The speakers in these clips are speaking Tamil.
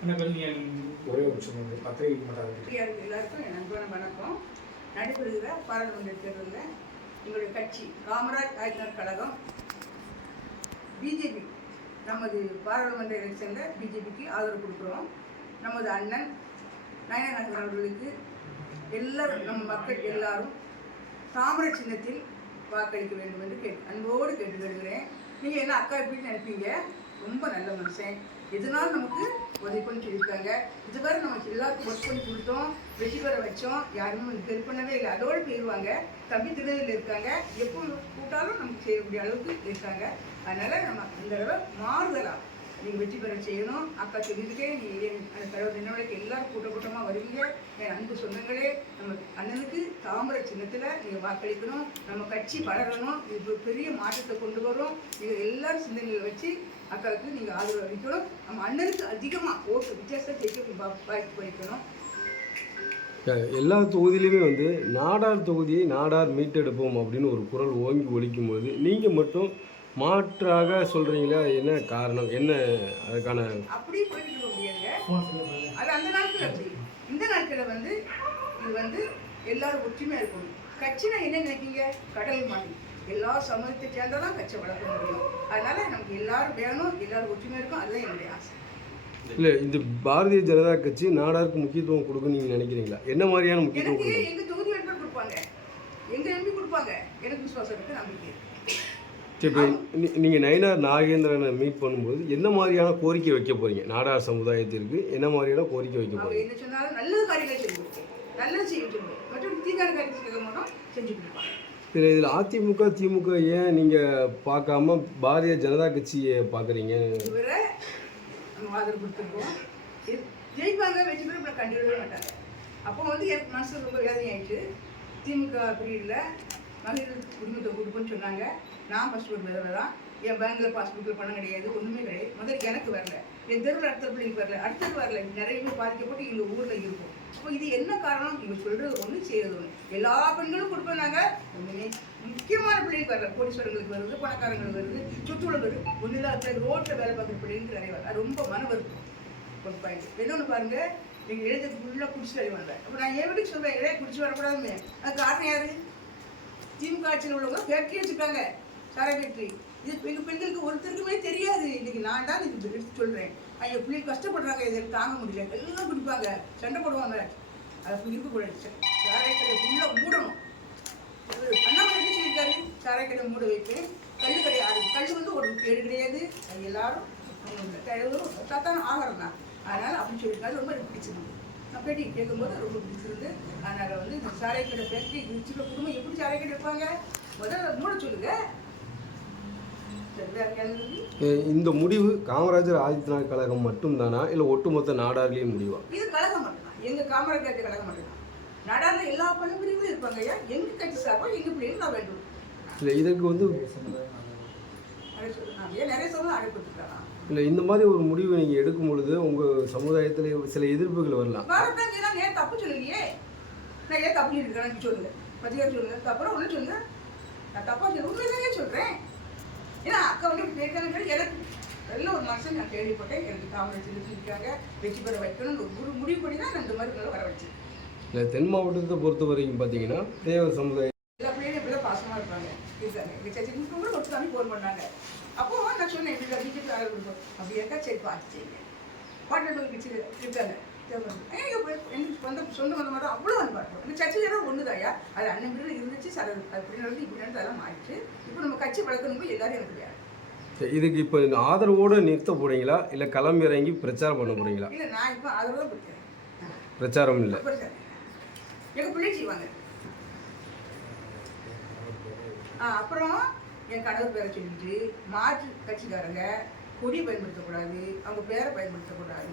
வணக்கம் ஒரே ஒரு பத்திரிகை எல்லாருக்கும் அன்பான வணக்கம். நடைபெறுகிற பாராளுமன்ற தேர்தலில் எங்களுடைய கட்சி காமராஜ் ஆய்னர் கழகம் பிஜேபி நமது பாராளுமன்ற எலெக்ஷனில் பிஜேபிக்கு ஆதரவு கொடுக்குறோம். நமது அண்ணன் நயனநாதன் அவர்களுக்கு எல்லாரும் நம்ம மக்கள் எல்லாரும் தாமரை சின்னத்தில் வாக்களிக்க வேண்டும் என்று கேட்டு அன்போடு கேட்டுக்கொள்கிறேன். நீங்கள் என்ன அக்கா எப்படின்னு நினைப்பீங்க ரொம்ப நல்ல மனுஷன். எதனாலும் நமக்கு உதவி பண்ணி சொல்லியிருக்காங்க இதுவரை நம்ம எல்லாருக்கும் ஒர்க் பண்ணி கொடுத்தோம். வெற்றி பெற வச்சோம். யாருமே வந்து ஹெல்ப் பண்ணவே இல்லை. அதோடு போயிடுவாங்க தம்பி திருநெல்வேலியில் இருக்காங்க. எப்போ கூட்டாலும் நமக்கு செய்யக்கூடிய அளவுக்கு இருக்காங்க. அதனால் நம்ம இந்த தடவை மாறுதலாக நீங்கள் வெற்றி பெற செய்யணும். அக்கா சொல்லியிருக்கேன் நீ என் தலைவர் நினைவுக்கு எல்லாரும் கூட்ட கூட்டமாக வருவீங்க. என் அன்பு சொந்தங்களே நம்ம அண்ணனுக்கு தாமரை சின்னத்தில் நீங்கள் வாக்களிக்கணும். நம்ம கட்சி வளரணும் இது பெரிய மாற்றத்தை கொண்டு வரும். நீங்கள் எல்லாரும் சிந்தனையில் வச்சு அக்காவுக்கு நீங்கள் ஆதரவு அளிக்கணும். நம்ம அண்ணனுக்கு அதிகமாக ஓட்டு வித்தியாசத்தை ஜெயிக்க வாய்ப்பு வைக்கணும் எல்லா தொகுதியிலையுமே வந்து நாடார் தொகுதியை நாடார் மீட்டெடுப்போம் அப்படின்னு ஒரு குரல் ஓங்கி ஒழிக்கும் போது நீங்கள் மட்டும் மாற்றாக சொல்கிறீங்களா என்ன காரணம்? என்ன அதுக்கான அப்படியே போயிட்டு முடியாதுங்க. அது அந்த நாட்கள் அப்படி. இந்த நாட்களில் வந்து இது வந்து எல்லாரும் ஒற்றுமையாக இருக்கணும். கட்சினா என்ன நினைப்பீங்க? கடல் மாதிரி எல்லா சமூகத்தை சேர்ந்தாதான் கட்சி வளர்க்க முடியும். அதனால நமக்கு எல்லாரும் வேணும் எல்லாரும் ஒற்றுமையாக இருக்கும் அதுதான் என்னுடைய ஆசை. இல்லை இந்த பாரதிய ஜனதா கட்சி நாடாருக்கு முக்கியத்துவம் கொடுக்குன்னு நீங்கள் நினைக்கிறீங்களா? என்ன மாதிரியான முக்கியத்துவம் எனக்கு கொடுக்கும் எங்க தொகுதி வேட்பாளர் கொடுப்பாங்க. எங்க எம்பி கொடுப்பாங்க. எனக்கு விசுவாசம் இருக்கு நம்பிக்கை இப்போ நீங்கள் நயினார் நாகேந்திரனை மீட் பண்ணும்போது என்ன மாதிரியான கோரிக்கை வைக்க போகிறீங்க நாடார் சமுதாயத்திற்கு என்ன மாதிரியான கோரிக்கை வைக்க போகிறீங்க என்ன சொன்னாலும் நல்ல காரியங்கள் செஞ்சு கொடுப்பேன் நல்லது செய்ய சொல்லுவேன் மற்றும் தீங்கான காரியத்தை செய்ய மாட்டோம் செஞ்சு கொடுப்பாங்க. இதில் இதில் அதிமுக திமுக ஏன் நீங்கள் பார்க்காம பாரதிய ஜனதா கட்சியை பார்க்குறீங்க? இவரை நம்ம ஆதரவு கொடுத்துருக்கோம். இது ஜெயிப்பாங்க வெற்றி பெற கண்டுவிடவே மாட்டாங்க. அப்போ வந்து எனக்கு மனசு ரொம்ப வேதனை ஆயிடுச்சு திமுக பீரியடில் மகளிர் குடும்பத்தை கொடுப்போன்னு சொன்னாங்க. நான் ஃபஸ்ட் ஒரு விதவை தான் என் பேங்கில் பாஸ்புக்கில் பணம் கிடையாது ஒன்றுமே கிடையாது. முதல்ல எனக்கு வரல. என் தெருவில் அடுத்த பிள்ளைக்கு வரல. அடுத்தது வரல. நிறைய பேர் பாதிக்கப்பட்டு எங்கள் ஊரில் இருக்கும். அப்போ இது என்ன காரணம்? இவங்க சொல்கிறது ஒன்று செய்கிறது ஒன்று எல்லா பெண்களும் கொடுப்போம் நாங்கள் ஒன்றுமே முக்கியமான பிள்ளைகளுக்கு வரல. கோடீஸ்வரங்களுக்கு வருது பணக்காரங்களுக்கு வருது சுற்றுலா வருது. ஒன்றும் இல்லாத ரோட்டில் வேலை பார்க்குற பிள்ளைங்களுக்கு நிறைய வருது அது ரொம்ப மன வருத்தம். ஒரு பாயிண்ட் இன்னொன்று பாருங்கள் நீங்கள் எழுதுறது ஃபுல்லாக குடிச்சு வெளியே வந்தேன் அப்போ நான் என் வீட்டுக்கு சொல்கிறேன் இடையே குடிச்சு வரக்கூடாதுமே அது காரணம் யாரு? திமுக ஆட்சியில் உள்ளவங்க ஃபேக்ட்ரி வச்சுருக்காங்க சாரை ஃபேக்ட்ரி இது எங்கள் பெண்களுக்கு ஒருத்தருக்குமே தெரியாது இன்னைக்கு நான் தான் இது எடுத்து சொல்கிறேன் என் பிள்ளைங்க கஷ்டப்படுறாங்க இதை தாங்க முடியல எல்லாம் குடிப்பாங்க சண்டை போடுவாங்க அதை இருக்கக்கூடாது சாரை ஃபுல்லாக மூடணும் அண்ணாமலை சொல்லியிருக்காரு சாராயக்கடை மூட வைப்பேன் கல் கடை கல் வந்து ஒரு கேடு கிடையாது அது எல்லாரும் சத்தான ஆகிறோம் தான் அதனால் அப்படின்னு சொல்லியிருக்காரு ரொம்ப எனக்கு பேட்டி கேட்கும்போது ரொம்ப பிடிச்சிருந்து அதனால் வந்து இந்த சாரை கடை ஃபேக்ட்ரி வச்சுருக்க குடும்பம் எப்படி சாரை கடை வைப்பாங்க முதல்ல மூட சொல்லுங்க. இந்த முடிவு காமராஜர் ஆதித்யநாத் கழகம் மட்டும்தானா? இல்லை ஒட்டுமொத்த நாடார்லேயும் முடிவா? இது கழகம் மட்டும்தான். எங்க காமராஜர் கழகம் மட்டும்தான். நாடார்ல எல்லா பணிபுரிகளும் இருப்பாங்க. ஐயா எங்க கட்சி சார்பா எங்க பிள்ளைங்க நான் வேண்டும். இல்லை இதற்கு வந்து நிறைய சொல்லுங்க ஏன் நிறைய சொல்ல அழைப்பிட்டுருக்காங்க இல்லை இந்த மாதிரி ஒரு முடிவு நீங்கள் எடுக்கும் பொழுது உங்கள் சமுதாயத்தில் சில எதிர்ப்புகள் வரலாம். ஏன் தப்பு சொல்லலையே? நான் ஏன் தப்பு சொல்லியிருக்கேன்? சொல்லுங்க. பத்திரிக்கை சொல்லுங்க. அப்புறம் ஒன்று சொல்லுங்க. நான் தப்பா சொல்ல உண்மையிலேயே சொல்றேன். ஏன்னா அக்கா வந்து சொல்லி எனக்கு நல்ல ஒரு மனுஷன் நான் கேள்விப்பட்டேன். எனக்கு காமராஜர் சொல்லியிருக்காங்க வெற்றி பெற வைக்கணும்னு ஒரு முடி- முடிவு பண்ணி தான் நான் இந்த மாதிரி வர வச்சேன். இல்லை தென் மாவட்டத்தை பொறுத்த வரைக்கும் பார்த்தீங்கன்னா தேவர் சமுதாயம் தான் பாசமாக இருப்பாங்க. சர்ச்சை கூட ஒட்டு சாமி ஃபோன் பண்ணாங்க. அப்போ நான் சொன்னேன் தான் பிஜேபி ஆதரவு கொடுப்போம் அப்படி இருக்கா சரி பார்த்து செய்யுங்க பாட்டு கட்சி இருக்காங்க. எனக்கு சொந்த சொந்த வந்த மாதிரி அவ்வளோ அன்பாட்டம் இந்த சர்ச்சை ஒன்று தாயா அது அண்ணன் வீடு இருந்துச்சு சார் அப்படி நடந்து இப்படி நடந்து அதெல்லாம் மாறிட்டு இப்போ நம்ம கட்சி வளர்க்கணும் எல்லாரும் எனக்கு வேறு சரி, இதுக்கு இப்போ இந்த ஆதரவோடு நிறுத்த போகிறீங்களா இல்லை களம் இறங்கி பிரச்சாரம் பண்ண போகிறீங்களா இல்லை நான் இப்போ ஆதரவு தான் கொடுக்குறேன். பிரச்சாரம் இல்லை. எங்கள் பிள்ளை செய்வாங்க அப்புறம் என் கணவர் பேரை சொல்லிட்டு மாற்று கட்சிக்காரங்க கொடி பயன்படுத்தக்கூடாது அவங்க பேரை பயன்படுத்தக்கூடாது.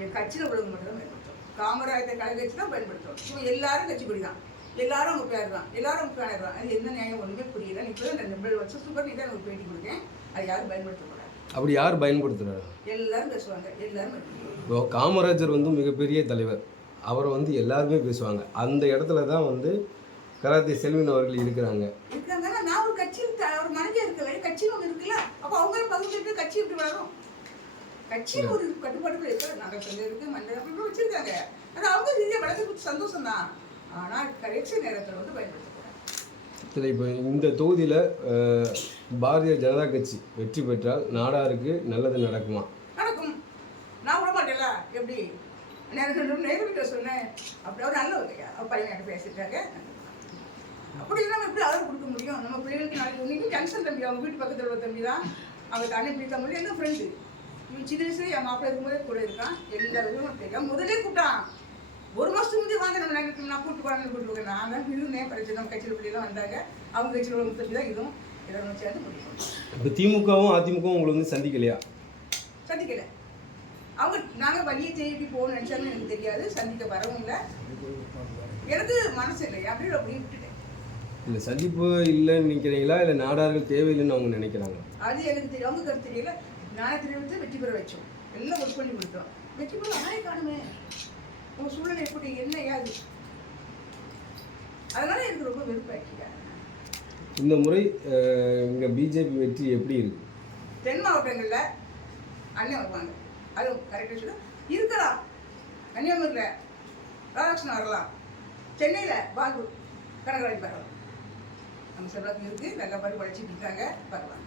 என் கட்சியில் உள்ளவங்க மட்டும் தான் பயன்படுத்தும் காமராஜர் கலை கட்சி தான் பயன்படுத்தும் இவங்க எல்லாரும் கட்சி கொடி தான். எல்லாரும் அவங்க பேர் தான். எல்லாரும் அவங்க பேர் தான். அது என்ன நியாயம் ஒன்றுமே புரியல. நீ இப்போ ரெண்டு ரெண்டு வருஷம் சூப்பர் நீ தான் எனக்கு பேட்டி கொடுத்தேன். அது யாரும் பயன்படுத்தக்கூடாது. அப்படி யார் பயன்படுத்துகிறாரு எல்லாரும் பேசுவாங்க. எல்லாரும். இப்போ காமராஜர் வந்து மிகப்பெரிய தலைவர். அவரை வந்து எல்லாருமே பேசுவாங்க. அந்த இடத்துல தான் வந்து கராத்தே செல்வின் அவர்கள் இருக்கிறாங்க. ஒரு கட்சியில் த- ஒரு மனைவியா இருக்கல கட்சின்னு ஒன்று இருக்குல்ல அப்போ அவங்களும் பகுதிட்டு கட்சி எப்படி வளரும் கட்சியில் ஒரு கட்டுப்பாடுகள் இருக்க நகரத்தில் இருக்கு மண்டலம் வச்சிருக்காங்க. அது அவங்க ரீதியாக வளர்த்து சந்தோஷம் தான் ஆனால் கடைசி நேரத்தில் வந்து பயன்படுத்தக்கூடாது. சரி இப்போ இந்த தொகுதியில் பாரதிய ஜனதா கட்சி வெற்றி பெற்றால் நாடாருக்கு நல்லது நடக்குமா? நடக்கும். நான் விட மாட்டேன்ல எப்படி? நேரம் நேர்கிட்ட சொன்னேன் அப்படி அவர் அவர் பையன் பேசிட்டாங்க அப்படி நம்ம எப்படி ஆதரவு கொடுக்க முடியும்? நம்ம பிள்ளைகளுக்கு நாளைக்கு இன்னைக்கு ஜங்ஷன் தம்பி அவங்க வீட்டு பக்கத்தில் உள்ள தம்பி தான். அவங்க தண்ணி பிடித்த முடியும் என்ன ஃப்ரெண்டு இவன் சின்ன வயசுல என் மாப்பிள்ளை இருக்கும்போதே கூட இருக்கான். எல்லா விதமும் தெரியும். முதலே கூப்பிட்டான். ஒரு மாதத்துக்கு முந்தைய வாங்க நம்ம நினைக்கிறோம் நான் கூப்பிட்டு போறாங்க கூப்பிட்டு போகிறேன் நான் தான் இருந்தேன் படிச்சு நம்ம கட்சியில் பிள்ளைலாம் வந்தாங்க. அவங்க கட்சியில் உள்ள தம்பி தான் இதுவும். இதை நம்ம சேர்ந்து முடியும் இப்போ திமுகவும் அதிமுகவும் உங்களை வந்து சந்திக்கலையா? சந்திக்கல. அவங்க நாங்கள் வழியை தேடி போகணும்னு நினச்சாலும் எனக்கு தெரியாது. சந்திக்க வரவும் இல்லை. எனக்கு மனசு இல்லை அப்படி அப்படி விட்டுட்டேன். இல்லை சந்திப்பு இல்லைன்னு நினைக்கிறீங்களா? இல்லை நாடார்கள் தேவையில்லைன்னு அவங்க நினைக்கிறாங்க? அது எனக்கு தெரியும் அவங்க கருத்து தெரியல. நானே தெரிவித்து வெற்றி பெற வச்சோம். எல்லாம் ஒர்க் பண்ணி கொடுத்தோம் வெற்றி பெற ஆளே காணுமே. உங்கள் சூழ்நிலை எப்படி? என்ன யாது அதனால எனக்கு ரொம்ப வெறுப்பாக்கிட்டேன் இந்த முறை இங்கே பிஜேபி வெற்றி எப்படி இருக்கு? தென் மாவட்டங்களில் அண்ணன் வருவாங்க. அது கரெக்டாக சொல்ல இருக்கலாம். கன்னியாகுமரியில் ராதாகிருஷ்ணன் வரலாம். சென்னையில் பாபு கனகராஜ் வரலாம். நம்ம செல்வாக்கு இருக்குது நல்ல மாதிரி படிச்சுட்டு இருக்காங்க. பரவாயில்ல.